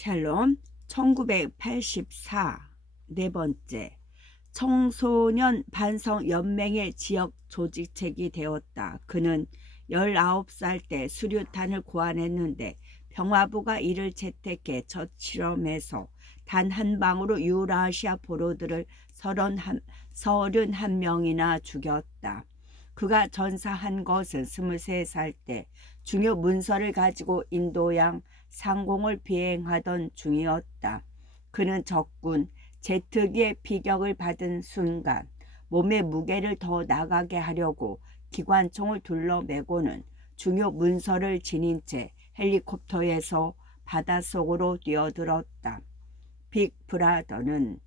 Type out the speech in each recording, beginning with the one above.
샬롬 1984 네 번째 청소년 반성 연맹의 지역 조직책이 되었다. 그는 19살 때 수류탄을 고안했는데 평화부가 이를 채택해 첫 실험에서 단 한 방으로 유라시아 포로들을 31명이나 죽였다. 그가 전사한 것은 23살 때 중요 문서를 가지고 인도양 상공을 비행하던 중이었다. 그는 적군 제트기의 피격을 받은 순간 몸의 무게를 더 나가게 하려고 기관총을 둘러매고는 중요 문서를 지닌 채 헬리콥터에서 바닷속으로 뛰어들었다. 빅 브라더는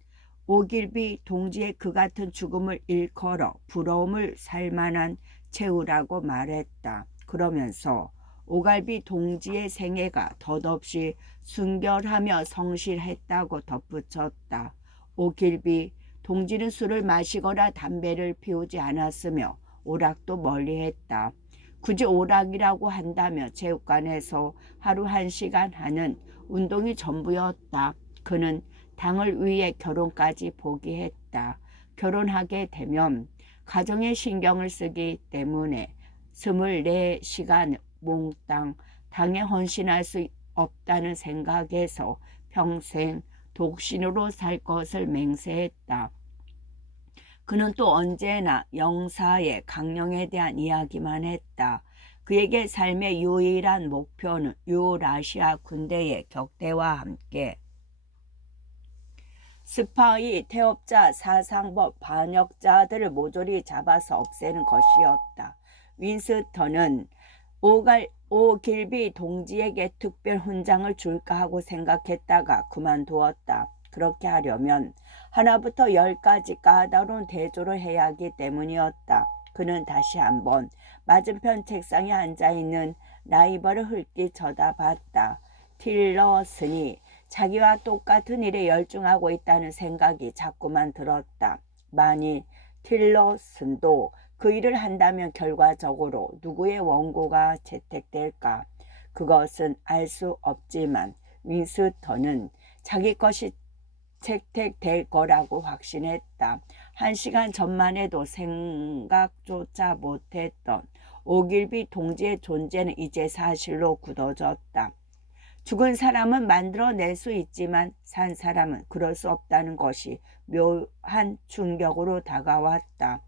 오길비 동지의 그 같은 죽음을 일컬어 부러움을 살만한 최후라고 말했다. 그러면서 오갈비 동지의 생애가 덧없이 순결하며 성실했다고 덧붙였다. 오길비 동지는 술을 마시거나 담배를 피우지 않았으며 오락도 멀리했다. 굳이 오락이라고 한다면 체육관에서 하루 1시간 하는 운동이 전부였다. 그는 당을 위해 결혼까지 포기했다. 결혼하게 되면 가정에 신경을 쓰기 때문에 24시간 몽땅 당에 헌신할 수 없다는 생각에서 평생 독신으로 살 것을 맹세했다. 그는 또 언제나 영사의 강령에 대한 이야기만 했다. 그에게 삶의 유일한 목표는 유라시아 군대의 격퇴와 함께 스파이, 태업자, 사상법, 반역자들을 모조리 잡아서 없애는 것이었다. 윈스턴은 오길비 동지에게 특별 훈장을 줄까 하고 생각했다가 그만두었다. 그렇게 하려면 하나부터 10까지 까다로운 대조를 해야 하기 때문이었다. 그는 다시 한번 맞은편 책상에 앉아있는 라이벌을 흘낏 쳐다봤다. 틸러슨이 자기와 똑같은 일에 열중하고 있다는 생각이 자꾸만 들었다. 만일 틸러슨도 그 일을 한다면 결과적으로 누구의 원고가 채택될까? 그것은 알 수 없지만 윈스턴은 자기 것이 채택될 거라고 확신했다. 1시간 전만 해도 생각조차 못했던 오길비 동지의 존재는 이제 사실로 굳어졌다. 죽은 사람은 만들어낼 수 있지만 산 사람은 그럴 수 없다는 것이 묘한 충격으로 다가왔다.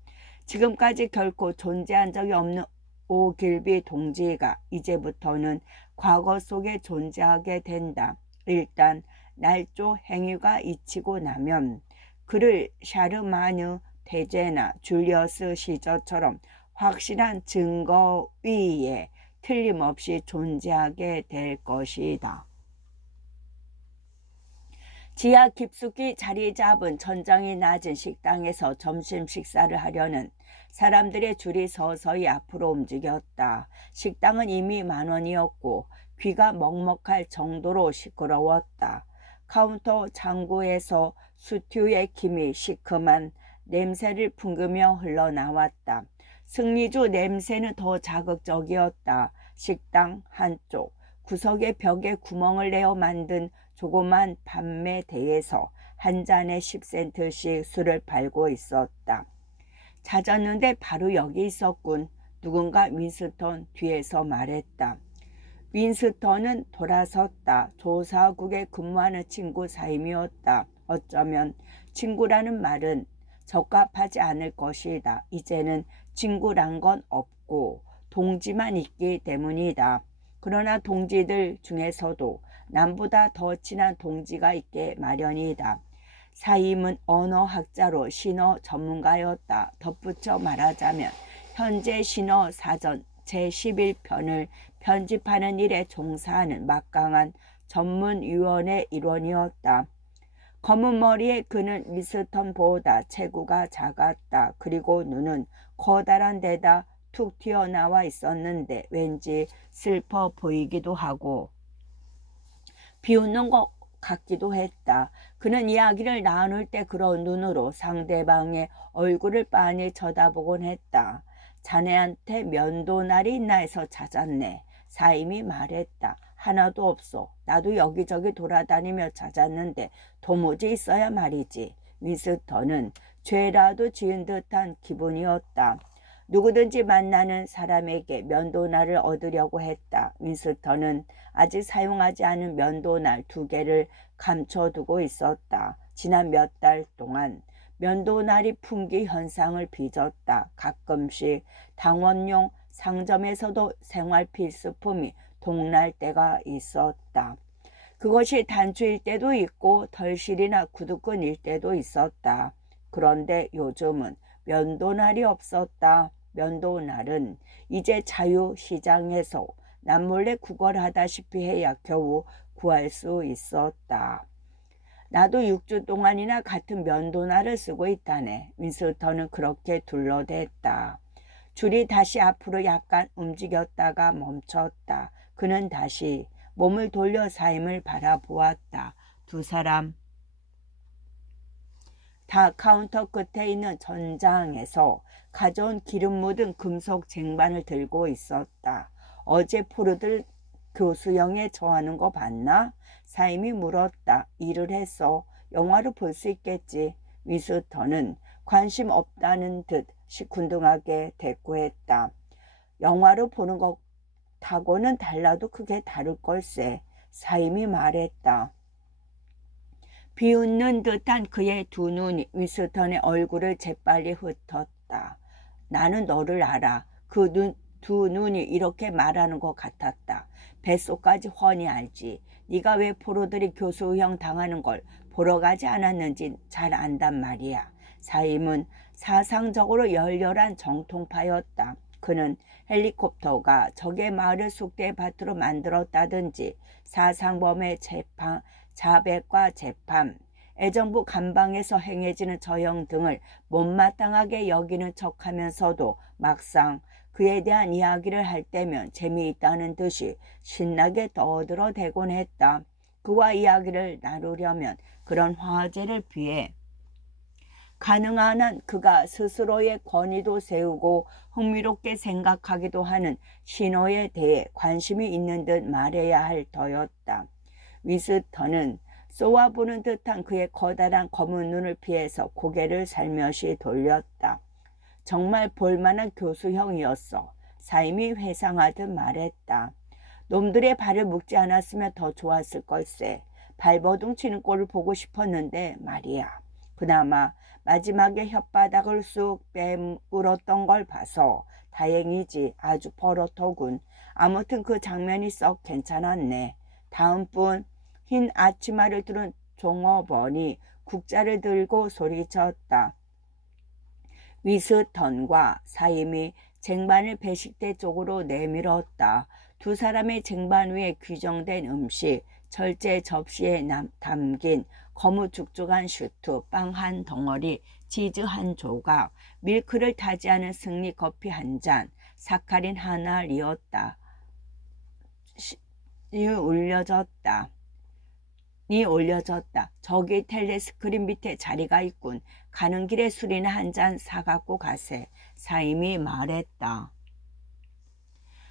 지금까지 결코 존재한 적이 없는 오길비 동지가 이제부터는 과거 속에 존재하게 된다. 일단 날조 행위가 잊히고 나면 그를 샤르마느 대제나 줄리어스 시저처럼 확실한 증거 위에 틀림없이 존재하게 될 것이다. 지하 깊숙이 자리 잡은 천장이 낮은 식당에서 점심 식사를 하려는 사람들의 줄이 서서히 앞으로 움직였다. 식당은 이미 만원이었고 귀가 먹먹할 정도로 시끄러웠다. 카운터 창구에서 스튜의 김이 시큼한 냄새를 풍기며 흘러나왔다. 승리주 냄새는 더 자극적이었다. 식당 한쪽 구석의 벽에 구멍을 내어 만든 조그만 판매대에서 한 잔에 10센트씩 술을 팔고 있었다. 찾았는데 바로 여기 있었군. 누군가 윈스턴 뒤에서 말했다. 윈스턴은 돌아섰다. 조사국에 근무하는 친구 사임이었다. 어쩌면 친구라는 말은 적합하지 않을 것이다. 이제는 친구란 건 없고 동지만 있기 때문이다. 그러나 동지들 중에서도 남보다 더 친한 동지가 있게 마련이다. 사임은 언어학자로 신어 전문가였다. 덧붙여 말하자면 현재 신어 사전 제11편을 편집하는 일에 종사하는 막강한 전문위원회 일원이었다. 검은 머리에 그는 윈스턴보다 체구가 작았다. 그리고 눈은 커다란 데다 툭 튀어나와 있었는데 왠지 슬퍼 보이기도 하고 비웃는 것 같기도 했다. 그는 이야기를 나눌 때 그런 눈으로 상대방의 얼굴을 빤히 쳐다보곤 했다. 자네한테 면도날이 있나 해서 찾았네. 사임이 말했다. 하나도 없어. 나도 여기저기 돌아다니며 찾았는데 도무지 있어야 말이지. 윈스턴은 죄라도 지은 듯한 기분이었다. 누구든지 만나는 사람에게 면도날을 얻으려고 했다. 윈스턴은 아직 사용하지 않은 면도날 2개를 감춰두고 있었다. 지난 몇 달 동안 면도날이 품귀 현상을 빚었다. 가끔씩 당원용 상점에서도 생활 필수품이 동날 때가 있었다. 그것이 단추일 때도 있고 털실이나 구두끈일 때도 있었다. 그런데 요즘은 면도날이 없었다. 면도날은 이제 자유시장에서 남몰래 구걸하다시피 해야 겨우 구할 수 있었다. 나도 6주 동안이나 같은 면도날을 쓰고 있다네. 윈스턴은 그렇게 둘러댔다. 줄이 다시 앞으로 약간 움직였다가 멈췄다. 그는 다시 몸을 돌려 사임을 바라보았다. 2 사람 다 카운터 끝에 있는 전장에서 가져온 기름 묻은 금속 쟁반을 들고 있었다. 어제 포르들 교수형에 처하는 거 봤나? 사임이 물었다. 일을 했어. 영화로 볼 수 있겠지. 윈스턴은 관심 없다는 듯 시큰둥하게 대꾸했다. 영화로 보는 것하고는 달라도 크게 다를 걸세. 사임이 말했다. 비웃는 듯한 그의 2 눈이 윈스턴의 얼굴을 재빨리 흩었다. 나는 너를 알아. 그 2 눈이 이렇게 말하는 것 같았다. 뱃속까지 훤히 알지. 네가 왜 포로들이 교수형 당하는 걸 보러 가지 않았는지 잘 안단 말이야. 사임은 사상적으로 열렬한 정통파였다. 그는 헬리콥터가 적의 마을을 쑥대밭으로 만들었다든지 사상범의 자백과 재판, 애정부 감방에서 행해지는 저형 등을 못마땅하게 여기는 척하면서도 막상 그에 대한 이야기를 할 때면 재미있다는 듯이 신나게 떠들어대곤 했다. 그와 이야기를 나누려면 그런 화제를 피해 가능한 한 그가 스스로의 권위도 세우고 흥미롭게 생각하기도 하는 신호에 대해 관심이 있는 듯 말해야 할 터였다. 윈스턴은 쏘아보는 듯한 그의 커다란 검은 눈을 피해서 고개를 살며시 돌렸다. 정말 볼만한 교수형이었어. 사임이 회상하듯 말했다. 놈들의 발을 묶지 않았으면 더 좋았을 걸세. 발버둥 치는 꼴을 보고 싶었는데 말이야. 그나마 마지막에 혓바닥을 쑥 빼물었던 걸 봐서 다행이지. 아주 버릇더군. 아무튼 그 장면이 썩 괜찮았네. 다음 분 흰 앞치마를 두른 종업원이 국자를 들고 소리쳤다. 윈스턴과 사임이 쟁반을 배식대 쪽으로 내밀었다. 2 사람의 쟁반 위에 규정된 음식, 철제 접시에 담긴 거무죽죽한 슈트, 빵 1 덩어리, 치즈 1 조각, 밀크를 타지 않은 승리 커피 1잔, 사카린 하나리었다. 올려졌다. 저기 텔레스크린 밑에 자리가 있군. 가는 길에 술이나 1잔 사갖고 가세. 사임이 말했다.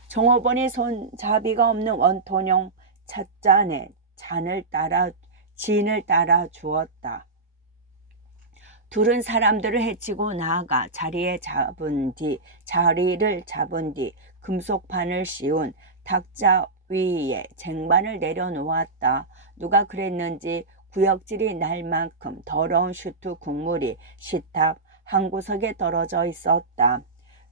종업원이 손잡이가 없는 원통형 찻잔에 진을 따라 주었다. 둘은 사람들을 해치고 나아가 자리를 잡은 뒤 금속판을 씌운 탁자 위에 쟁반을 내려놓았다. 누가 그랬는지 구역질이 날 만큼 더러운 슈트 국물이 식탁 한 구석에 떨어져 있었다.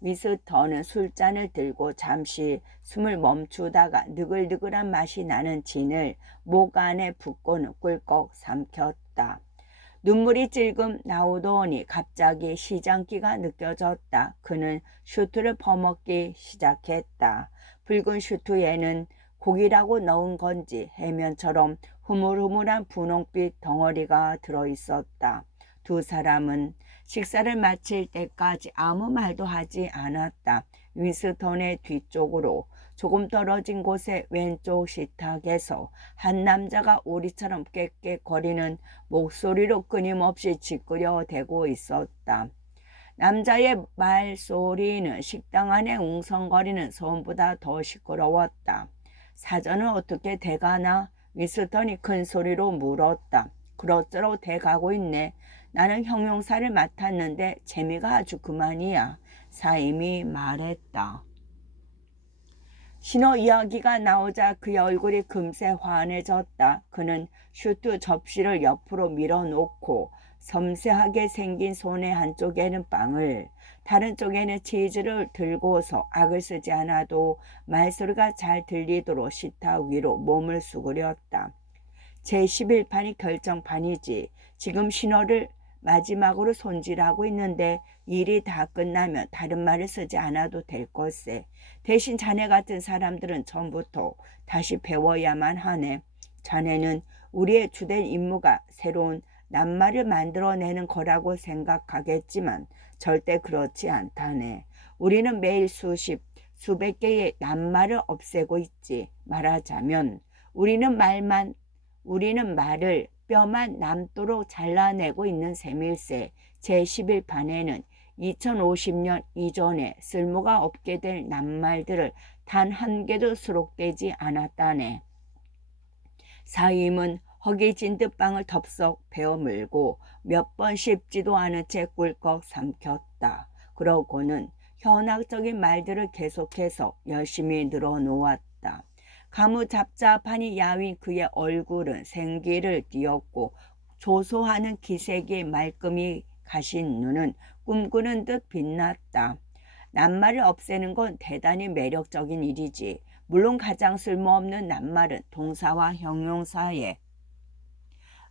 윈스턴은 술잔을 들고 잠시 숨을 멈추다가 느글느글한 맛이 나는 진을 목 안에 붓고는 꿀꺽 삼켰다. 눈물이 찔끔 나오더니 갑자기 시장기가 느껴졌다. 그는 슈트를 퍼먹기 시작했다. 붉은 슈트에는 고기라고 넣은 건지 해면처럼 흐물흐물한 분홍빛 덩어리가 들어있었다. 2 사람은 식사를 마칠 때까지 아무 말도 하지 않았다. 윈스턴의 뒤쪽으로 조금 떨어진 곳의 왼쪽 식탁에서 한 남자가 오리처럼 꽥꽥거리는 목소리로 끊임없이 찌끄려대고 있었다. 남자의 말소리는 식당 안에 웅성거리는 소음보다 더 시끄러웠다. 사전은 어떻게 돼가나? 윈스턴이 큰 소리로 물었다. 그럭저럭 돼가고 있네. 나는 형용사를 맡았는데 재미가 아주 그만이야. 사임이 말했다. 신호 이야기가 나오자 그의 얼굴이 금세 환해졌다. 그는 슈트 접시를 옆으로 밀어놓고 섬세하게 생긴 손의 한쪽에는 빵을, 다른 쪽에는 치즈를 들고서 악을 쓰지 않아도 말소리가 잘 들리도록 식탁 위로 몸을 수그렸다. 제11판이 결정판이지. 지금 신호를 마지막으로 손질하고 있는데 일이 다 끝나면 다른 말을 쓰지 않아도 될 것세. 대신 자네 같은 사람들은 처음부터 다시 배워야만 하네. 자네는 우리의 주된 임무가 새로운 낱말을 만들어내는 거라고 생각하겠지만 절대 그렇지 않다네. 우리는 매일 수십, 수백 개의 낱말을 없애고 있지. 말하자면 우리는 말을 뼈만 남도록 잘라내고 있는 셈일세. 제11판에는 2050년 이전에 쓸모가 없게 될 낱말들을 단 한 개도 수록되지 않았다네. 사임은 허기진 듯 빵을 덥석 베어 물고 몇 번 씹지도 않은 채 꿀꺽 삼켰다. 그러고는 현학적인 말들을 계속해서 열심히 늘어놓았다. 가무잡잡하니 야윈 그의 얼굴은 생기를 띠었고 조소하는 기색의 말끔히 가신 눈은 꿈꾸는 듯 빛났다. 낱말을 없애는 건 대단히 매력적인 일이지. 물론 가장 쓸모없는 낱말은 동사와 형용사에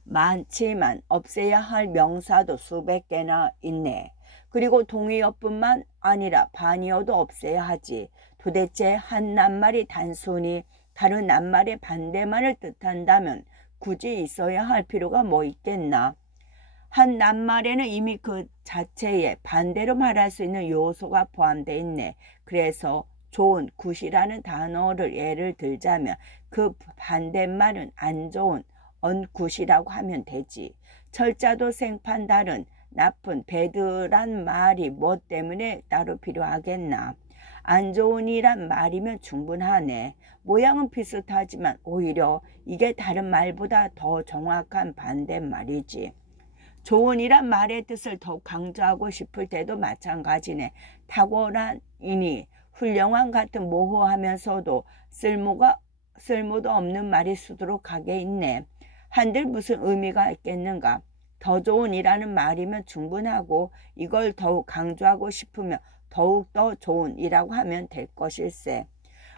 많지만 없애야 할 명사도 수백 개나 있네. 그리고 동의어뿐만 아니라 반의어도 없애야 하지. 도대체 한 낱말이 단순히 다른 낱말의 반대말을 뜻한다면 굳이 있어야 할 필요가 뭐 있겠나. 한 낱말에는 이미 그 자체에 반대로 말할 수 있는 요소가 포함되어 있네. 그래서 좋은, 굿이라는 단어를 예를 들자면 그 반대말은 안 좋은, 언굿이라고 하면 되지. 철자도 생판달은 나쁜, 배드란 말이 뭐 때문에 따로 필요하겠나. 안 좋은이란 말이면 충분하네. 모양은 비슷하지만 오히려 이게 다른 말보다 더 정확한 반대말이지. 좋은이란 말의 뜻을 더욱 강조하고 싶을 때도 마찬가지네. 탁월한이니 훌륭한 같은 모호하면서도 쓸모도 없는 말이 수두룩하게 있네. 한들 무슨 의미가 있겠는가. 더 좋은이라는 말이면 충분하고 이걸 더욱 강조하고 싶으면 더욱 더 좋은이라고 하면 될 것일세.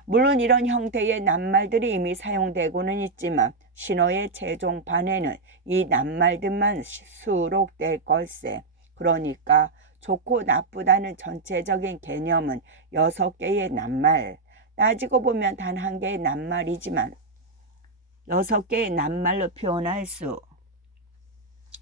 물론 이런 형태의 낱말들이 이미 사용되고는 있지만 신어의 최종판에는 이 낱말들만 수록될 걸세. 그러니까 좋고 나쁘다는 전체적인 개념은 6개의 낱말. 따지고 보면 단 한 개의 낱말이지만 6개의 낱말로 표현할 수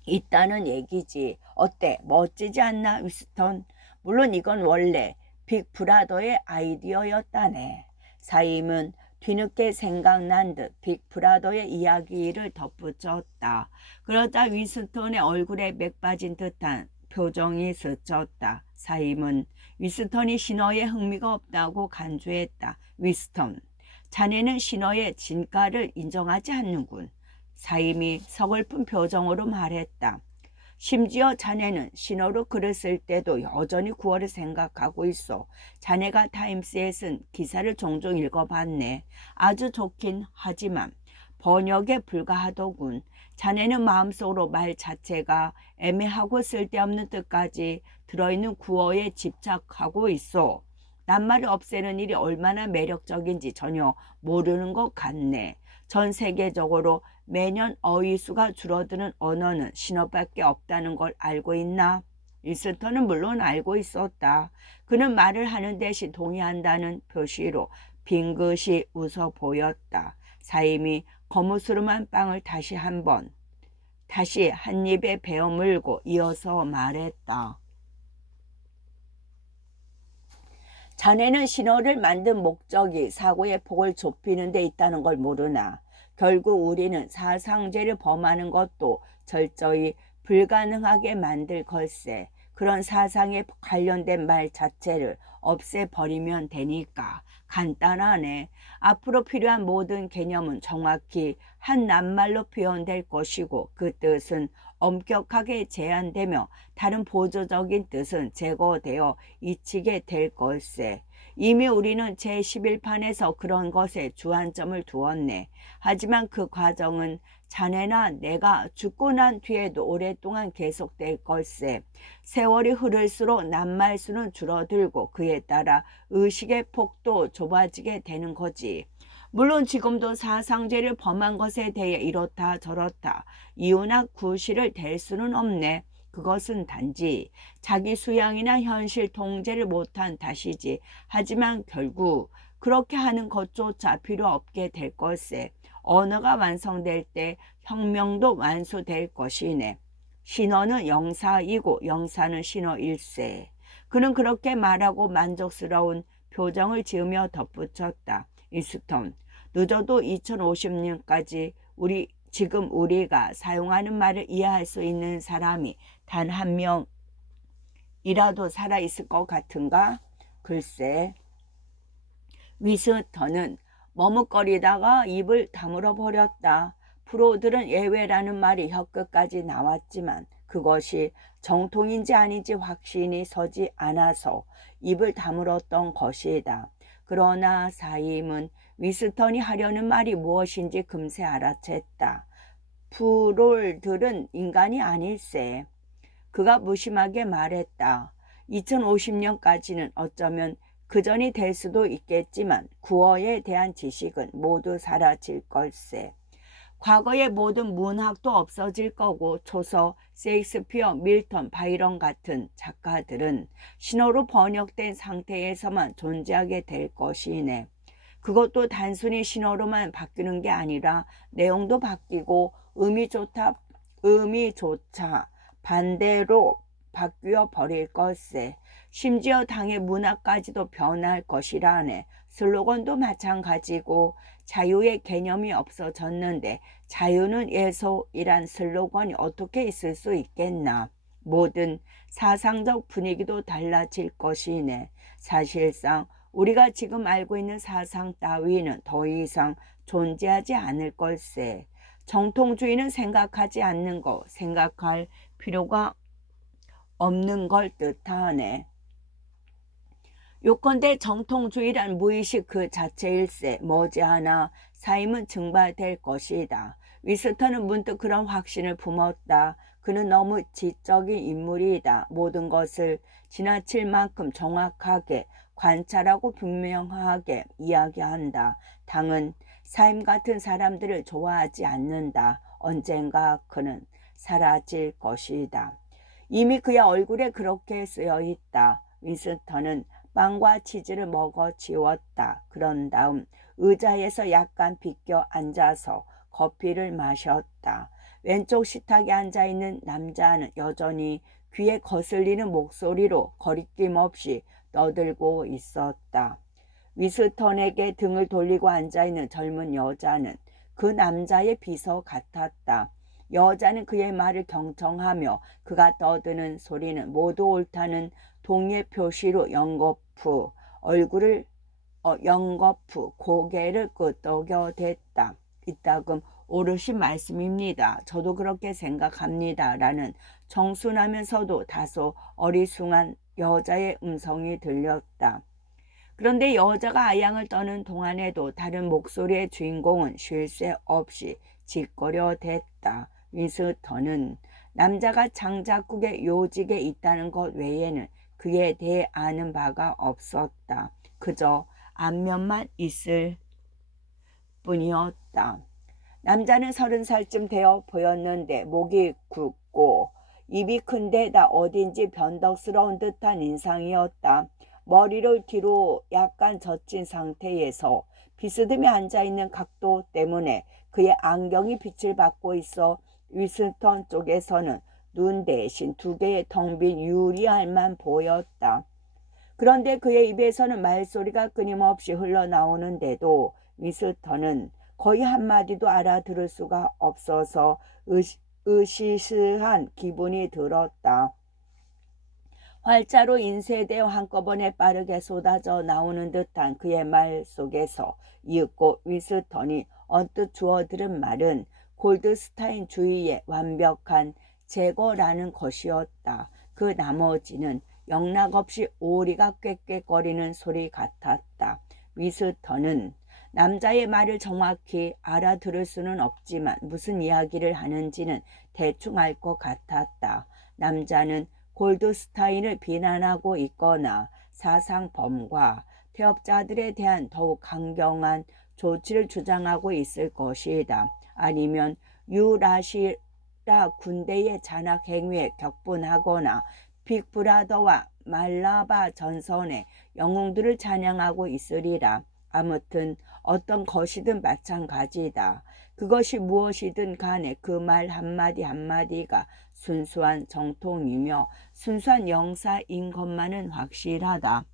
있다는 얘기지. 어때? 멋지지 않나, 윈스턴? 물론 이건 원래 빅브라더의 아이디어였다네. 사임은 뒤늦게 생각난 듯 빅브라더의 이야기를 덧붙였다. 그러자 윈스턴의 얼굴에 맥 빠진 듯한 표정이 스쳤다. 사임은 윈스턴이 신어에 흥미가 없다고 간주했다. 윈스턴, 자네는 신어의 진가를 인정하지 않는군. 사임이 서글픈 표정으로 말했다. 심지어 자네는 신어로 글을 쓸 때도 여전히 구어를 생각하고 있어. 자네가 타임스에 쓴 기사를 종종 읽어봤네. 아주 좋긴 하지만 번역에 불과하더군. 자네는 마음속으로 말 자체가 애매하고 쓸데없는 뜻까지 들어있는 구어에 집착하고 있어. 낱말을 없애는 일이 얼마나 매력적인지 전혀 모르는 것 같네. 전 세계적으로 매년 어휘수가 줄어드는 언어는 신어밖에 없다는 걸 알고 있나? 윈스턴은 물론 알고 있었다. 그는 말을 하는 대신 동의한다는 표시로 빙긋이 웃어 보였다. 사임이 거무스름한 빵을 다시 한 입에 베어 물고 이어서 말했다. 자네는 신어를 만든 목적이 사고의 폭을 좁히는 데 있다는 걸 모르나. 결국 우리는 사상죄를 범하는 것도 철저히 불가능하게 만들 걸세. 그런 사상에 관련된 말 자체를 없애버리면 되니까. 간단하네. 앞으로 필요한 모든 개념은 정확히 한 낱말로 표현될 것이고 그 뜻은 엄격하게 제한되며 다른 보조적인 뜻은 제거되어 잊히게 될 걸세. 이미 우리는 제11판에서 그런 것에 주안점을 두었네. 하지만 그 과정은 자네나 내가 죽고 난 뒤에도 오랫동안 계속될 걸세. 세월이 흐를수록 낱말수는 줄어들고 그에 따라 의식의 폭도 좁아지게 되는 거지. 물론 지금도 사상죄를 범한 것에 대해 이렇다 저렇다 이유나 구실을 댈 수는 없네. 그것은 단지 자기 수양이나 현실 통제를 못한 탓이지. 하지만 결국 그렇게 하는 것조차 필요 없게 될 걸세. 언어가 완성될 때 혁명도 완수될 것이네. 신어는 영사이고 영사는 신어일세. 그는 그렇게 말하고 만족스러운 표정을 지으며 덧붙였다. 이스턴, 늦어도 2050년까지 지금 우리가 사용하는 말을 이해할 수 있는 사람이 단 한 명이라도 살아있을 것 같은가? 글쎄. 위스턴은 머뭇거리다가 입을 다물어 버렸다. 프로들은 예외라는 말이 혀끝까지 나왔지만 그것이 정통인지 아닌지 확신이 서지 않아서 입을 다물었던 것이다. 그러나 사임은 위스턴이 하려는 말이 무엇인지 금세 알아챘다. 프롤들은 인간이 아닐세. 그가 무심하게 말했다. 2050년까지는 어쩌면 그전이 될 수도 있겠지만 구어에 대한 지식은 모두 사라질 걸세. 과거의 모든 문학도 없어질 거고 초서, 셰익스피어, 밀턴, 바이런 같은 작가들은 신어로 번역된 상태에서만 존재하게 될 것이네. 그것도 단순히 신어로만 바뀌는 게 아니라 내용도 바뀌고 의미조차 반대로 바뀌어 버릴 걸세. 심지어 당의 문화까지도 변할 것이라네. 슬로건도 마찬가지고 자유의 개념이 없어졌는데 자유는 예소이란 슬로건이 어떻게 있을 수 있겠나. 모든 사상적 분위기도 달라질 것이네. 사실상 우리가 지금 알고 있는 사상 따위는 더 이상 존재하지 않을 걸세. 정통주의는 생각하지 않는 거, 생각할 필요가 없는 걸 뜻하네. 요컨대 정통주의란 무의식 그 자체일세. 머지않아 사임은 증발될 것이다. 위스턴은 문득 그런 확신을 품었다. 그는 너무 지적인 인물이다. 모든 것을 지나칠 만큼 정확하게 관찰하고 분명하게 이야기한다. 당은 사임 같은 사람들을 좋아하지 않는다. 언젠가 그는 사라질 것이다. 이미 그의 얼굴에 그렇게 쓰여 있다. 위스턴은 빵과 치즈를 먹어 치웠다. 그런 다음 의자에서 약간 비껴 앉아서 커피를 마셨다. 왼쪽 식탁에 앉아있는 남자는 여전히 귀에 거슬리는 목소리로 거리낌 없이 떠들고 있었다. 위스턴에게 등을 돌리고 앉아있는 젊은 여자는 그 남자의 비서 같았다. 여자는 그의 말을 경청하며 그가 떠드는 소리는 모두 옳다는 동의 표시로 연거푸 고개를 끄덕여댔다. 이따금 오르신 말씀입니다. 저도 그렇게 생각합니다. 라는 청순하면서도 다소 어리숭한 여자의 음성이 들렸다. 그런데 여자가 아양을 떠는 동안에도 다른 목소리의 주인공은 쉴 새 없이 짓거려댔다. 위스턴은 남자가 장작국의 요직에 있다는 것 외에는 그에 대해 아는 바가 없었다. 그저 안면만 있을 뿐이었다. 남자는 30살쯤 되어 보였는데 목이 굵고 입이 큰데다 어딘지 변덕스러운 듯한 인상이었다. 머리를 뒤로 약간 젖힌 상태에서 비스듬히 앉아있는 각도 때문에 그의 안경이 빛을 받고 있어 위스턴 쪽에서는 눈 대신 두 개의 텅 빈 유리알만 보였다. 그런데 그의 입에서는 말소리가 끊임없이 흘러나오는데도 위스턴은 거의 한마디도 알아들을 수가 없어서 으시스한 기분이 들었다. 활자로 인쇄되어 한꺼번에 빠르게 쏟아져 나오는 듯한 그의 말 속에서 이윽고 위스턴이 언뜻 주어들은 말은 골드스타인 주의의 완벽한 제거라는 것이었다. 그 나머지는 영락없이 오리가 꽥꽥거리는 소리 같았다. 위스턴은 남자의 말을 정확히 알아들을 수는 없지만 무슨 이야기를 하는지는 대충 알 것 같았다. 남자는 골드스타인을 비난하고 있거나 사상범과 태업자들에 대한 더욱 강경한 조치를 주장하고 있을 것이다. 아니면 유라시라 군대의 잔악 행위에 격분하거나 빅브라더와 말라바 전선의 영웅들을 찬양하고 있으리라. 아무튼 어떤 것이든 마찬가지다. 그것이 무엇이든 간에 그 말 한마디 한마디가 순수한 정통이며 순수한 영사인 것만은 확실하다.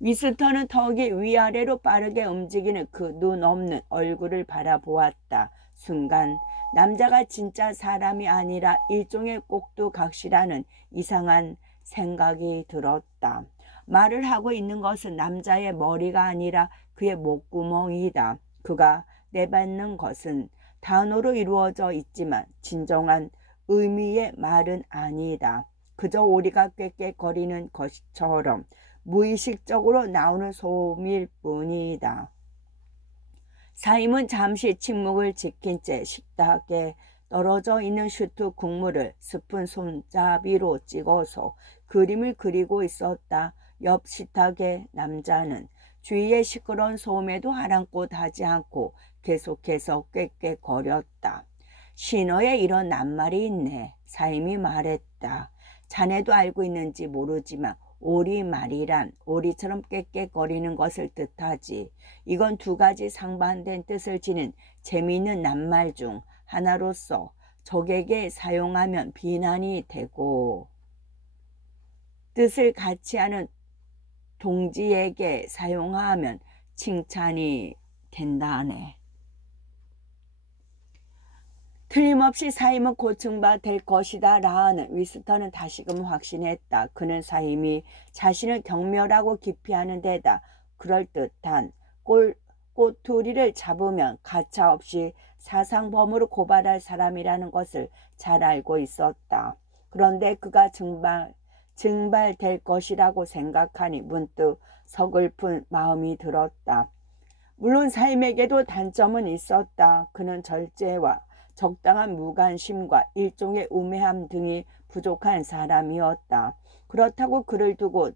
위스턴은 턱이 위아래로 빠르게 움직이는 그 눈 없는 얼굴을 바라보았다. 순간 남자가 진짜 사람이 아니라 일종의 꼭두각시라는 이상한 생각이 들었다. 말을 하고 있는 것은 남자의 머리가 아니라 그의 목구멍이다. 그가 내뱉는 것은 단어로 이루어져 있지만 진정한 의미의 말은 아니다. 그저 오리가 꽥꽥거리는 것처럼 무의식적으로 나오는 소음일 뿐이다. 사임은 잠시 침묵을 지킨 채 식탁에 떨어져 있는 슈트 국물을 스푼 손잡이로 찍어서 그림을 그리고 있었다. 옆 식탁의 남자는 주위의 시끄러운 소음에도 아랑곳 하지 않고 계속해서 꽥꽥거렸다. 신어에 이런 낱말이 있네. 사임이 말했다. 자네도 알고 있는지 모르지만 오리말이란 오리처럼 꽥꽥거리는 것을 뜻하지. 이건 두 가지 상반된 뜻을 지닌 재미있는 낱말 중 하나로서 적에게 사용하면 비난이 되고 뜻을 같이 하는 동지에게 사용하면 칭찬이 된다네. 틀림없이 사임은 고충바 될 것이다 라는 위스턴은 다시금 확신했다. 그는 사임이 자신을 경멸하고 기피하는 데다 그럴듯한 꼬투리를 잡으면 가차없이 사상범으로 고발할 사람이라는 것을 잘 알고 있었다. 그런데 그가 증발될 것이라고 생각하니 문득 서글픈 마음이 들었다. 물론 사임에게도 단점은 있었다. 그는 절제와 적당한 무관심과 일종의 우매함 등이 부족한 사람이었다. 그렇다고 그를 두고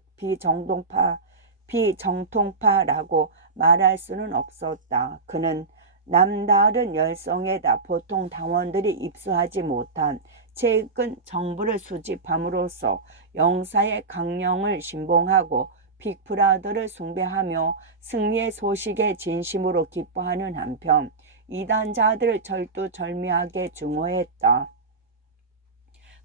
비정통파라고 말할 수는 없었다. 그는 남다른 열성에다 보통 당원들이 입수하지 못한 최근 정보를 수집함으로써 영사의 강령을 신봉하고 빅브라더를 숭배하며 승리의 소식에 진심으로 기뻐하는 한편 이단자들을 절두절미하게 증오했다.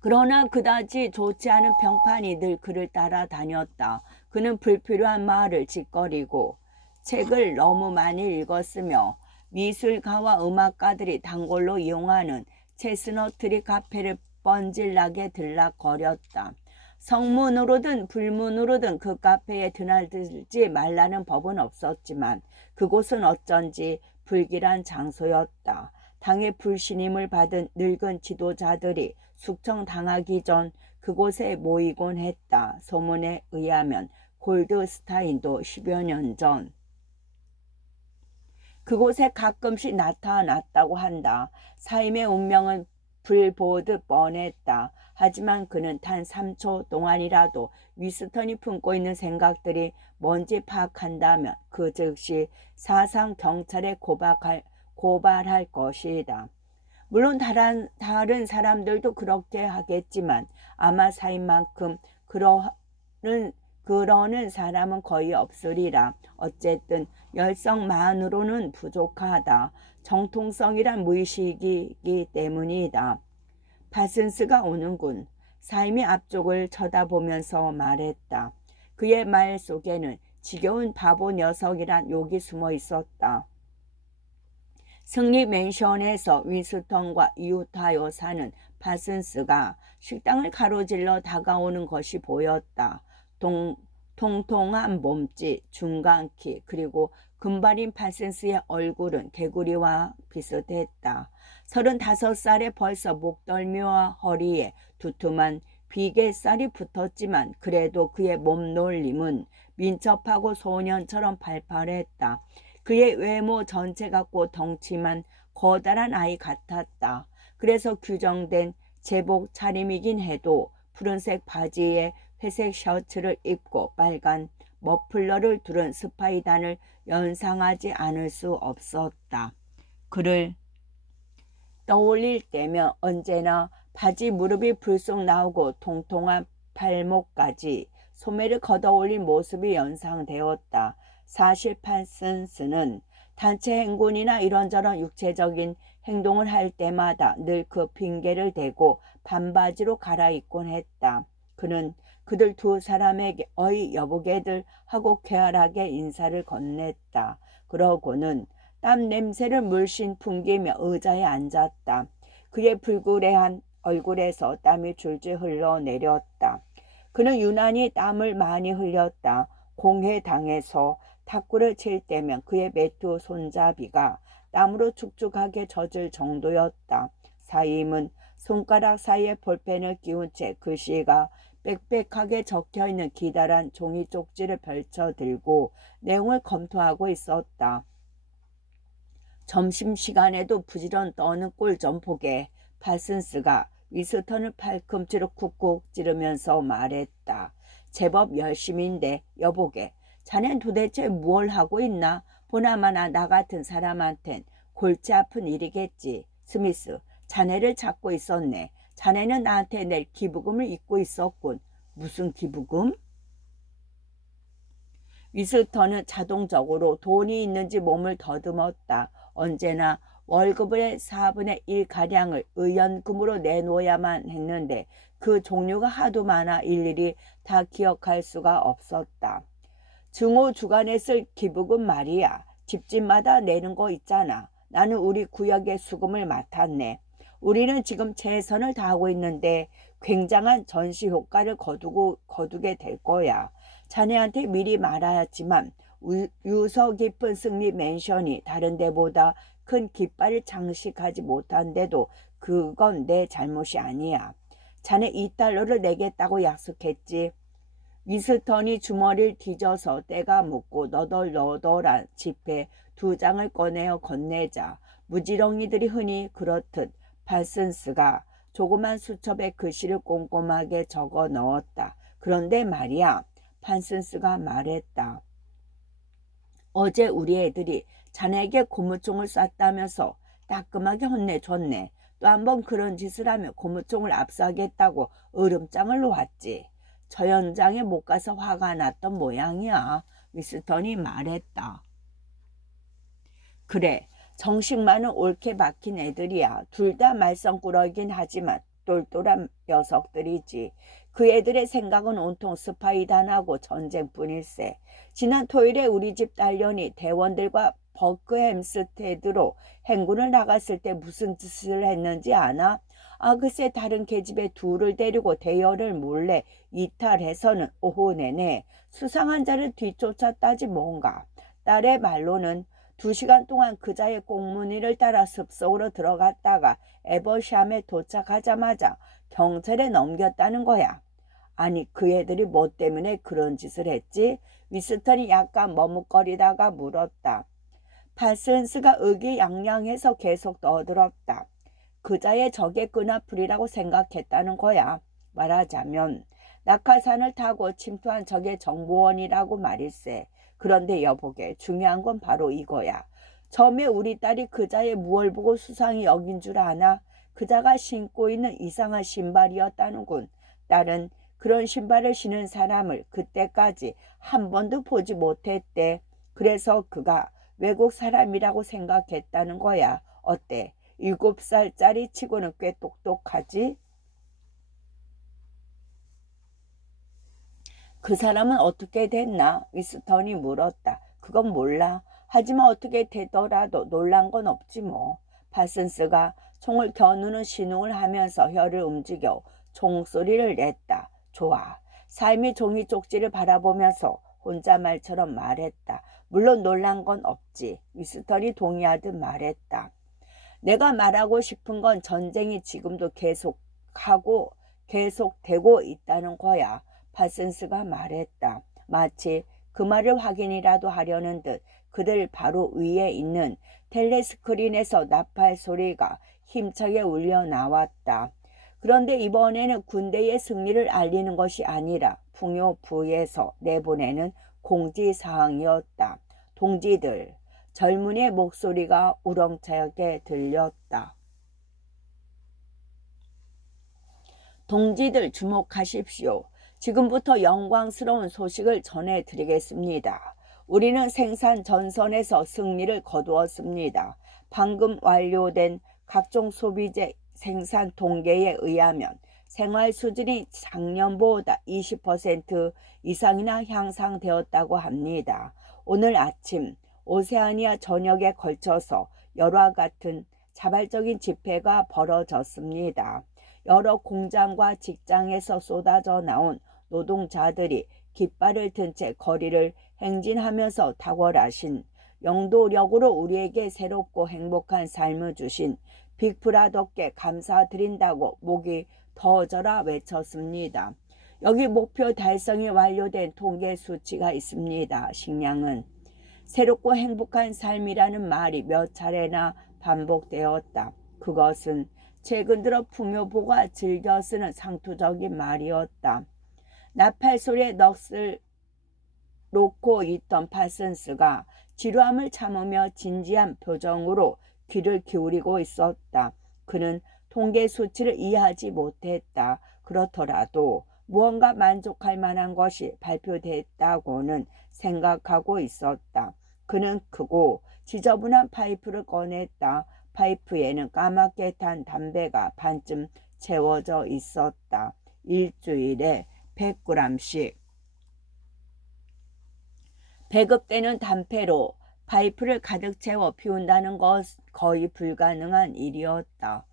그러나 그다지 좋지 않은 평판이 늘 그를 따라다녔다. 그는 불필요한 말을 짓거리고 책을 너무 많이 읽었으며 미술가와 음악가들이 단골로 이용하는 체스너트리 카페를 뻔질나게 들락거렸다. 성문으로든 불문으로든 그 카페에 드나들지 말라는 법은 없었지만 그곳은 어쩐지 불길한 장소였다. 당의 불신임을 받은 늙은 지도자들이 숙청당하기 전 그곳에 모이곤 했다. 소문에 의하면 골드스타인도 10여 년 전 그곳에 가끔씩 나타났다고 한다. 사임의 운명은 불보듯 뻔했다. 하지만 그는 단 3초 동안이라도 위스턴이 품고 있는 생각들이 뭔지 파악한다면 그 즉시 사상 경찰에 고발할 것이다. 물론 다른 사람들도 그렇게 하겠지만 아마 사임만큼 그러는 사람은 거의 없으리라. 어쨌든 열성만으로는 부족하다. 정통성이란 무의식이기 때문이다. 파슨스가 오는군. 사임이 앞쪽을 쳐다보면서 말했다. 그의 말 속에는 지겨운 바보 녀석이란 욕이 숨어 있었다. 승리 맨션에서 위스턴과 이웃하여 사는 파슨스가 식당을 가로질러 다가오는 것이 보였다. 통통한 몸짓, 중간 키, 그리고 금발인 파슨스의 얼굴은 개구리와 비슷했다. 35살에 벌써 목덜미와 허리에 두툼한 비계살이 붙었지만 그래도 그의 몸놀림은 민첩하고 소년처럼 팔팔했다. 그의 외모 전체가 꼭 덩치만 거다란 아이 같았다. 그래서 규정된 제복 차림이긴 해도 푸른색 바지에 회색 셔츠를 입고 빨간 머플러를 두른 스파이단을 연상하지 않을 수 없었다. 그를 떠올릴 때면 언제나 바지 무릎이 불쑥 나오고 통통한 팔목까지 소매를 걷어올린 모습이 연상되었다. 사실 파슨스는 단체 행군이나 이런저런 육체적인 행동을 할 때마다 늘 그 핑계를 대고 반바지로 갈아입곤 했다. 그는 그들 두 사람에게 어이 여보게들 하고 쾌활하게 인사를 건넸다. 그러고는 땀 냄새를 물씬 풍기며 의자에 앉았다. 그의 불그레한 얼굴에서 땀이 줄줄 흘러내렸다. 그는 유난히 땀을 많이 흘렸다. 공회당에서 탁구를 칠 때면 그의 매투 손잡이가 땀으로 축축하게 젖을 정도였다. 사임은 손가락 사이에 볼펜을 끼운 채 글씨가 빽빽하게 적혀있는 기다란 종이 쪽지를 펼쳐 들고 내용을 검토하고 있었다. 점심시간에도 부지런 떠는 꼴 좀 보게. 파슨스가 위스턴을 팔꿈치로 쿡쿡 찌르면서 말했다. 제법 열심인데 여보게. 자넨 도대체 뭘 하고 있나? 보나마나 나 같은 사람한텐 골치 아픈 일이겠지. 스미스, 자네를 찾고 있었네. 자네는 나한테 낼 기부금을 잊고 있었군. 무슨 기부금? 위스턴은 자동적으로 돈이 있는지 몸을 더듬었다. 언제나 월급의 4분의 1가량을 의연금으로 내놓아야만 했는데 그 종류가 하도 많아 일일이 다 기억할 수가 없었다. 증오 주간에 쓸 기부금 말이야. 집집마다 내는 거 있잖아. 나는 우리 구역의 수금을 맡았네. 우리는 지금 최선을 다하고 있는데 굉장한 전시 효과를 거두게 될 거야. 자네한테 미리 말하였지만 유서 깊은 승리 맨션이 다른 데보다 큰 깃발을 장식하지 못한데도 그건 내 잘못이 아니야. 자네 $2를 내겠다고 약속했지. 위스턴이 주머니를 뒤져서 때가 묻고 너덜너덜한 지폐 2장을 꺼내어 건네자 무지렁이들이 흔히 그렇듯 파슨스가 조그만 수첩에 글씨를 꼼꼼하게 적어 넣었다. 그런데 말이야, 파슨스가 말했다. 어제 우리 애들이 자네에게 고무총을 쐈다면서 따끔하게 혼내줬네. 또 한 번 그런 짓을 하면 고무총을 압수하겠다고 으름장을 놓았지. 저 현장에 못 가서 화가 났던 모양이야. 위스턴이 말했다. 그래, 정식만은 옳게 박힌 애들이야. 둘 다 말썽꾸러기긴 하지만 똘똘한 녀석들이지. 그 애들의 생각은 온통 스파이단하고 전쟁뿐일세. 지난 토요일에 우리 집 딸년이 대원들과 버크햄스테드로 행군을 나갔을 때 무슨 짓을 했는지 아나? 아, 글쎄 다른 계집애 둘을 데리고 대열을 몰래 이탈해서는 오후 내내 수상한 자를 뒤쫓았다지 뭔가. 딸의 말로는 2시간 동안 그자의 꽁무니를 따라 습속으로 들어갔다가 에버샴에 도착하자마자 경찰에 넘겼다는 거야. 아니, 그 애들이 뭐 때문에 그런 짓을 했지? 위스턴이 약간 머뭇거리다가 물었다. 파슨스가 의기양양해서 계속 떠들었다. 그자의 적의 끈앞풀이라고 생각했다는 거야. 말하자면 낙하산을 타고 침투한 적의 정보원이라고 말일세. 그런데 여보게, 중요한 건 바로 이거야. 처음에 우리 딸이 그자의 무얼 보고 수상히 여긴 줄 아나? 그자가 신고 있는 이상한 신발이었다는군. 딸은 그런 신발을 신은 사람을 그때까지 한 번도 보지 못했대. 그래서 그가 외국 사람이라고 생각했다는 거야. 어때? 7살짜리 치고는 꽤 똑똑하지? 그 사람은 어떻게 됐나? 위스턴이 물었다. 그건 몰라. 하지만 어떻게 되더라도 놀란 건 없지 뭐. 파슨스가 총을 겨누는 신용을 하면서 혀를 움직여 종소리를 냈다. 좋아. 삶이 종이 쪽지를 바라보면서 혼자 말처럼 말했다. 물론 놀란 건 없지. 위스턴이 동의하듯 말했다. 내가 말하고 싶은 건 전쟁이 지금도 계속되고 있다는 거야. 파슨스가 말했다. 마치 그 말을 확인이라도 하려는 듯 그들 바로 위에 있는 텔레스크린에서 나팔 소리가 힘차게 울려 나왔다. 그런데 이번에는 군대의 승리를 알리는 것이 아니라 풍요부에서 내보내는 공지사항이었다. 동지들, 젊은이의 목소리가 우렁차게 들렸다. 동지들 주목하십시오. 지금부터 영광스러운 소식을 전해드리겠습니다. 우리는 생산 전선에서 승리를 거두었습니다. 방금 완료된 각종 소비재 생산 통계에 의하면 생활 수준이 작년보다 20% 이상이나 향상되었다고 합니다. 오늘 아침 오세아니아 전역에 걸쳐서 열화 같은 자발적인 집회가 벌어졌습니다. 여러 공장과 직장에서 쏟아져 나온 노동자들이 깃발을 든 채 거리를 행진하면서 탁월하신 영도력으로 우리에게 새롭고 행복한 삶을 주신 빅브라더께 감사드린다고 목이 터져라 외쳤습니다. 여기 목표 달성이 완료된 통계 수치가 있습니다. 식량은 새롭고 행복한 삶이라는 말이 몇 차례나 반복되었다. 그것은 최근 들어 풍요부가 즐겨 쓰는 상투적인 말이었다. 나팔 소리에 넋을 놓고 있던 파슨스가 지루함을 참으며 진지한 표정으로 귀를 기울이고 있었다. 그는 통계 수치를 이해하지 못했다. 그렇더라도 무언가 만족할 만한 것이 발표됐다고는 생각하고 있었다. 그는 크고 지저분한 파이프를 꺼냈다. 파이프에는 까맣게 탄 담배가 반쯤 채워져 있었다. 일주일에 100g씩. 배급되는 담배로 파이프를 가득 채워 피운다는 것 거의 불가능한 일이었다.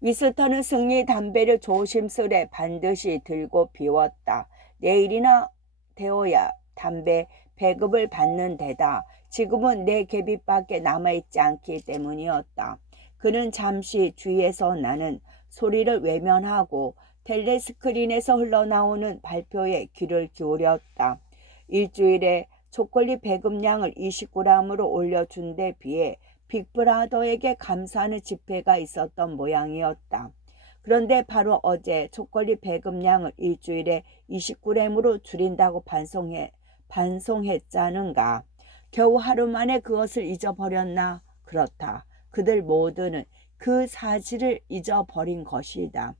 위스턴은 승리 담배를 조심스레 반드시 들고 피웠다. 내일이나 되어야 담배 배급을 받는 데다 지금은 내 계빗밖에 남아있지 않기 때문이었다. 그는 잠시 주위에서 나는 소리를 외면하고 텔레스크린에서 흘러나오는 발표에 귀를 기울였다. 일주일에 초콜릿 배급량을 29g으로 올려준 데 비해 빅브라더에게 감사하는 집회가 있었던 모양이었다. 그런데 바로 어제 초콜릿 배급량을 일주일에 29g으로 줄인다고 반송했자는가. 겨우 하루 만에 그것을 잊어버렸나? 그렇다. 그들 모두는 그 사실을 잊어버린 것이다.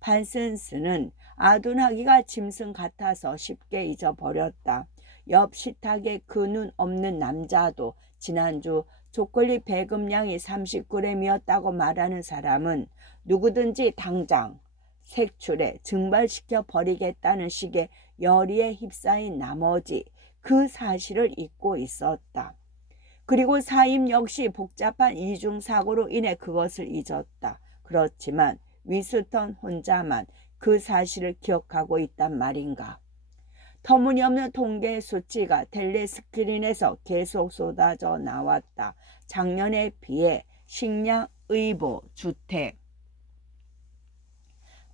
판슨스는 아둔하기가 짐승 같아서 쉽게 잊어버렸다. 옆 식탁의 그 눈 없는 남자도 지난주 초콜릿 배급량이 30g이었다고 말하는 사람은 누구든지 당장 색출에 증발시켜 버리겠다는 식의 열의에 휩싸인 나머지 그 사실을 잊고 있었다. 그리고 사임 역시 복잡한 이중사고로 인해 그것을 잊었다. 그렇지만 위스턴 혼자만 그 사실을 기억하고 있단 말인가. 터무니없는 통계 수치가 텔레스크린에서 계속 쏟아져 나왔다. 작년에 비해 식량, 의보, 주택,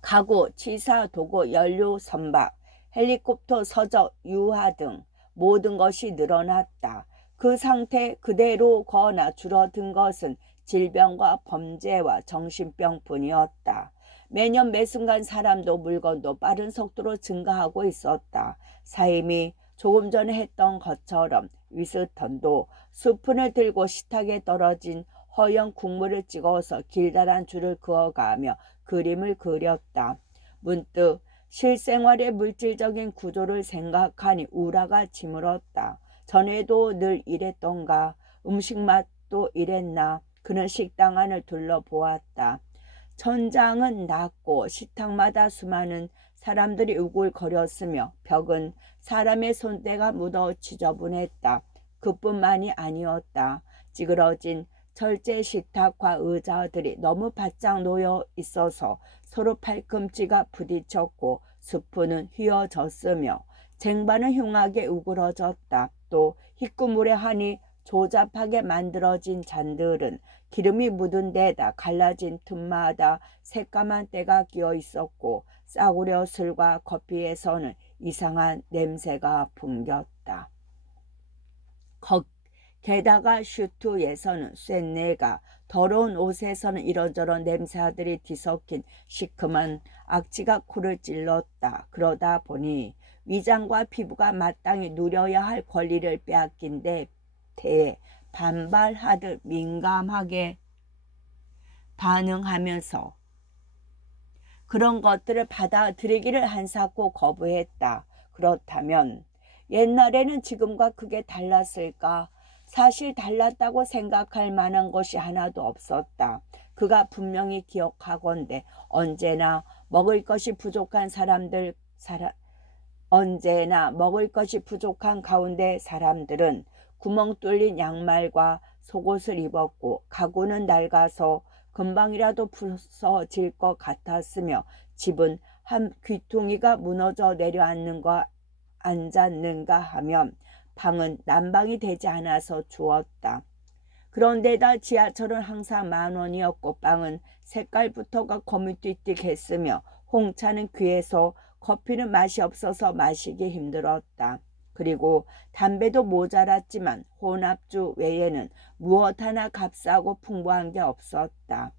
가구, 치사, 도구, 연료, 선박, 헬리콥터, 서적, 유화 등 모든 것이 늘어났다. 그 상태 그대로거나 줄어든 것은 질병과 범죄와 정신병뿐이었다. 매년 매순간 사람도 물건도 빠른 속도로 증가하고 있었다. 사임이 조금 전에 했던 것처럼 위스턴도 스푼을 들고 식탁에 떨어진 허연 국물을 찍어서 길다란 줄을 그어가며 그림을 그렸다. 문득 실생활의 물질적인 구조를 생각하니 우라가 치물었다. 전에도 늘 이랬던가? 음식 맛도 이랬나? 그는 식당 안을 둘러보았다. 천장은 낮고 식탁마다 수많은 사람들이 우글거렸으며 벽은 사람의 손때가 묻어 지저분했다. 그뿐만이 아니었다. 찌그러진 철제 식탁과 의자들이 너무 바짝 놓여 있어서 서로 팔꿈치가 부딪혔고 스프는 휘어졌으며 쟁반은 흉하게 우그러졌다. 또 희꾸물에 한이 조잡하게 만들어진 잔들은 기름이 묻은 데다 갈라진 틈마다 새까만 때가 끼어 있었고 싸구려 술과 커피에서는 이상한 냄새가 풍겼다. 게다가 슈트에서는 쇳내가, 더러운 옷에서는 이런저런 냄새들이 뒤섞인 시큼한 악취가 코를 찔렀다. 그러다 보니 위장과 피부가 마땅히 누려야 할 권리를 빼앗긴 데 대해 반발하듯 민감하게 반응하면서 그런 것들을 받아들이기를 한사코 거부했다. 그렇다면 옛날에는 지금과 그게 달랐을까? 사실 달랐다고 생각할 만한 것이 하나도 없었다. 그가 분명히 기억하건대 언제나 먹을 것이 부족한 가운데 사람들은 구멍 뚫린 양말과 속옷을 입었고 가구는 낡아서 금방이라도 부서질 것 같았으며 집은 한 귀퉁이가 무너져 내려앉는가 앉았는가 하면 방은 난방이 되지 않아서 추웠다. 그런데다 지하철은 항상 10,000원이었고 빵은 색깔부터가 거무튀튀했으며 홍차는 귀해서 커피는 맛이 없어서 마시기 힘들었다. 그리고 담배도 모자랐지만 혼합주 외에는 무엇 하나 값싸고 풍부한 게 없었다.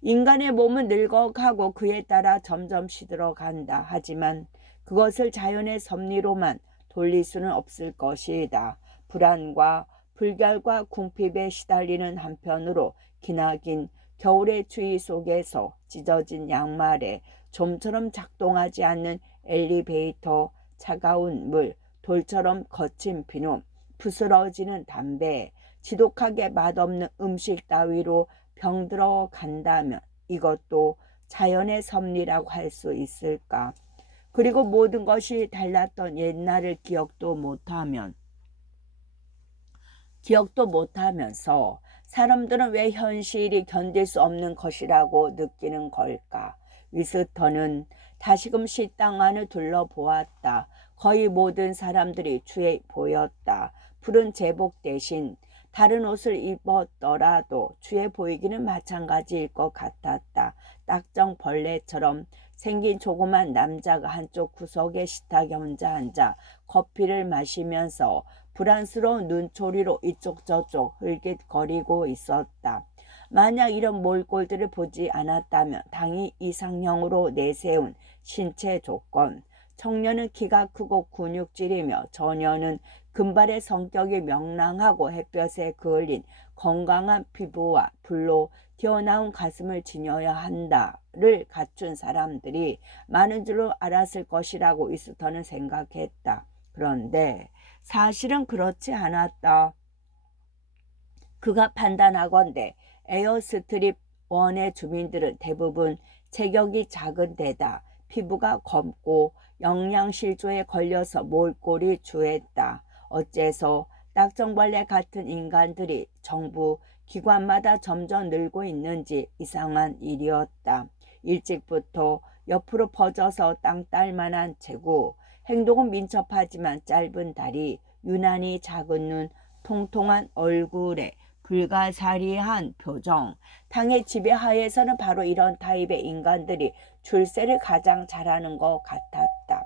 인간의 몸은 늙어가고 그에 따라 점점 시들어간다. 하지만 그것을 자연의 섭리로만 돌릴 수는 없을 것이다. 불안과 불결과 궁핍에 시달리는 한편으로 기나긴 겨울의 추위 속에서 찢어진 양말에 좀처럼 작동하지 않는 엘리베이터, 차가운 물, 돌처럼 거친 비누, 부스러지는 담배, 지독하게 맛없는 음식 따위로 병들어 간다면 이것도 자연의 섭리라고 할 수 있을까? 그리고 모든 것이 달랐던 옛날을 기억도 못하면서 사람들은 왜 현실이 견딜 수 없는 것이라고 느끼는 걸까? 위스턴은 다시금 식당 안을 둘러보았다. 거의 모든 사람들이 취해 보였다. 푸른 제복 대신 다른 옷을 입었더라도 취해 보이기는 마찬가지일 것 같았다. 딱정벌레처럼 생긴 조그만 남자가 한쪽 구석에 식탁에 혼자 앉아 커피를 마시면서 불안스러운 눈초리로 이쪽 저쪽 흘깃거리고 있었다. 만약 이런 몰골들을 보지 않았다면 당이 이상형으로 내세운 신체 조건, 청년은 키가 크고 근육질이며 저녀는 금발의 성격이 명랑하고 햇볕에 그을린 건강한 피부와 불로 튀어나온 가슴을 지녀야 한다를 갖춘 사람들이 많은 줄로 알았을 것이라고 위스턴은 생각했다. 그런데 사실은 그렇지 않았다. 그가 판단하건대 에어스트립 1의 주민들은 대부분 체격이 작은 데다 피부가 검고 영양실조에 걸려서 몰골이 주했다. 어째서 딱정벌레 같은 인간들이 정부 기관마다 점점 늘고 있는지 이상한 일이었다. 일찍부터 옆으로 퍼져서 땅 딸 만한 체구, 행동은 민첩하지만 짧은 다리, 유난히 작은 눈, 통통한 얼굴에 불가사리한 표정, 당의 지배하에서는 바로 이런 타입의 인간들이 출세를 가장 잘하는 것 같았다.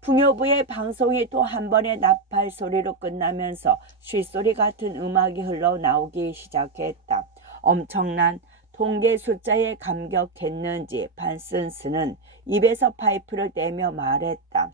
풍요부의 방송이 또 한 번의 나팔 소리로 끝나면서 쇳소리 같은 음악이 흘러나오기 시작했다. 엄청난 통계 숫자에 감격했는지 판슨스는 입에서 파이프를 떼며 말했다.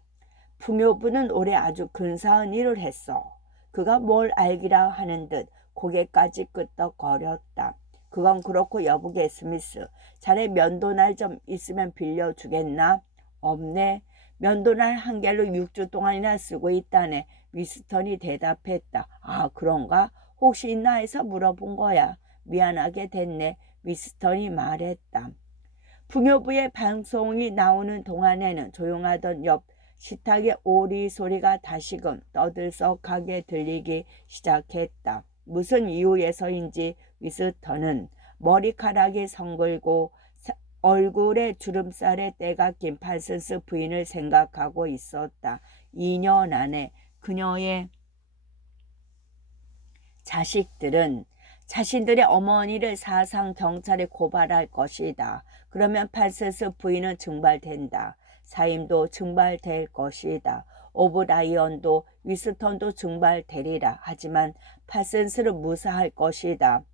풍요부는 올해 아주 근사한 일을 했어. 그가 뭘 알기라 하는 듯 고개까지 끄덕거렸다. 그건 그렇고 여보게 스미스, 자네 면도날 좀 있으면 빌려주겠나? 없네. 면도날 한 개로 6주 동안이나 쓰고 있다네. 위스턴이 대답했다. 아, 그런가? 혹시 있나 해서 물어본 거야. 미안하게 됐네. 위스턴이 말했다. 풍요부의 방송이 나오는 동안에는 조용하던 옆 식탁의 오리 소리가 다시금 떠들썩하게 들리기 시작했다. 무슨 이유에서인지 위스턴은 머리카락이 성글고 얼굴에 주름살에 때가 낀 파슨스 부인을 생각하고 있었다. 2년 안에 그녀의 자식들은 자신들의 어머니를 사상 경찰에 고발할 것이다. 그러면 파슨스 부인은 증발된다. 사임도 증발될 것이다. 오브라이언도 위스턴도 증발되리라. 하지만 파슨스를 무사할 것이다.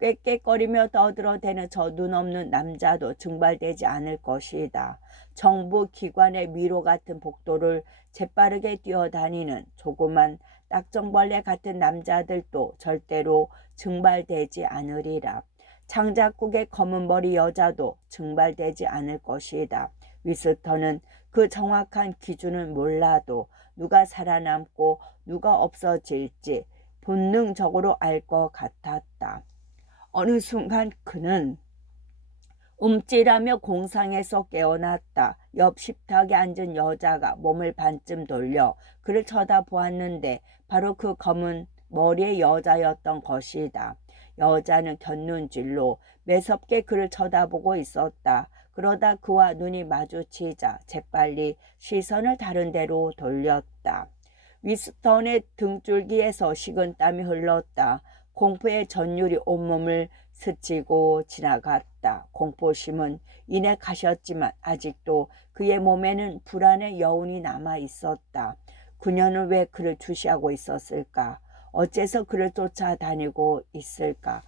꾀꾀거리며 떠들어대는 저 눈없는 남자도 증발되지 않을 것이다. 정부 기관의 미로 같은 복도를 재빠르게 뛰어다니는 조그만 딱정벌레 같은 남자들도 절대로 증발되지 않으리라. 장작국의 검은 머리 여자도 증발되지 않을 것이다. 위스턴은 그 정확한 기준을 몰라도 누가 살아남고 누가 없어질지 본능적으로 알 것 같았다. 어느 순간 그는 움찔하며 공상에서 깨어났다. 옆 식탁에 앉은 여자가 몸을 반쯤 돌려 그를 쳐다보았는데 바로 그 검은 머리의 여자였던 것이다. 여자는 곁눈질로 매섭게 그를 쳐다보고 있었다. 그러다 그와 눈이 마주치자 재빨리 시선을 다른 데로 돌렸다. 위스턴의 등줄기에서 식은땀이 흘렀다. 공포의 전율이 온몸을 스치고 지나갔다. 공포심은 이내 가셨지만 아직도 그의 몸에는 불안의 여운이 남아 있었다. 그녀는 왜 그를 주시하고 있었을까? 어째서 그를 쫓아다니고 있을까?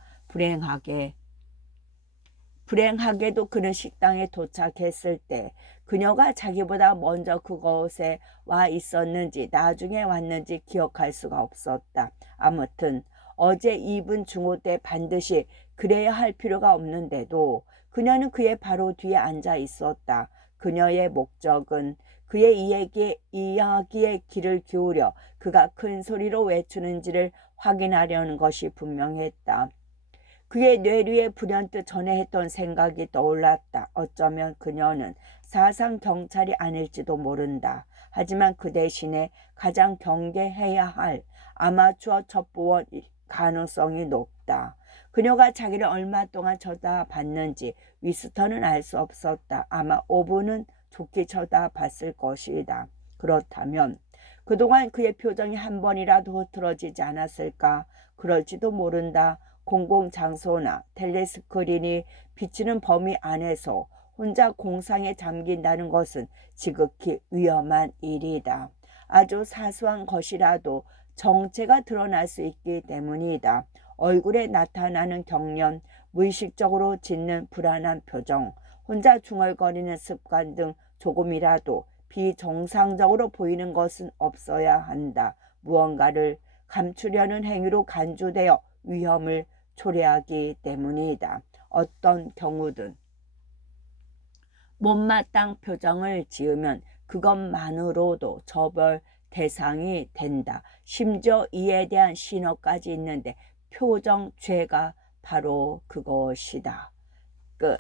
불행하게도 그는 식당에 도착했을 때 그녀가 자기보다 먼저 그곳에 와 있었는지 나중에 왔는지 기억할 수가 없었다. 아무튼 어제 입은 중호 때 반드시 그래야 할 필요가 없는데도 그녀는 그의 바로 뒤에 앉아 있었다. 그녀의 목적은 그의 이야기에 귀를 기울여 그가 큰 소리로 외치는지를 확인하려는 것이 분명했다. 그의 뇌리에 불현듯 전에 했던 생각이 떠올랐다. 어쩌면 그녀는 사상 경찰이 아닐지도 모른다. 하지만 그 대신에 가장 경계해야 할 아마추어 첩보원 가능성이 높다. 그녀가 자기를 얼마 동안 쳐다봤는지 위스턴은 알 수 없었다. 아마 5분은 좋게 쳐다봤을 것이다. 그렇다면 그동안 그의 표정이 한 번이라도 흐트러지지 않았을까? 그럴지도 모른다. 공공장소나 텔레스크린이 비치는 범위 안에서 혼자 공상에 잠긴다는 것은 지극히 위험한 일이다. 아주 사소한 것이라도 정체가 드러날 수 있기 때문이다. 얼굴에 나타나는 경련, 무의식적으로 짓는 불안한 표정, 혼자 중얼거리는 습관 등 조금이라도 비정상적으로 보이는 것은 없어야 한다. 무언가를 감추려는 행위로 간주되어 위험을 초래하기 때문이다. 어떤 경우든 못마땅 표정을 지으면 그것만으로도 처벌 대상이 된다. 심지어 이에 대한 신호까지 있는데 표정죄가 바로 그것이다. 끝.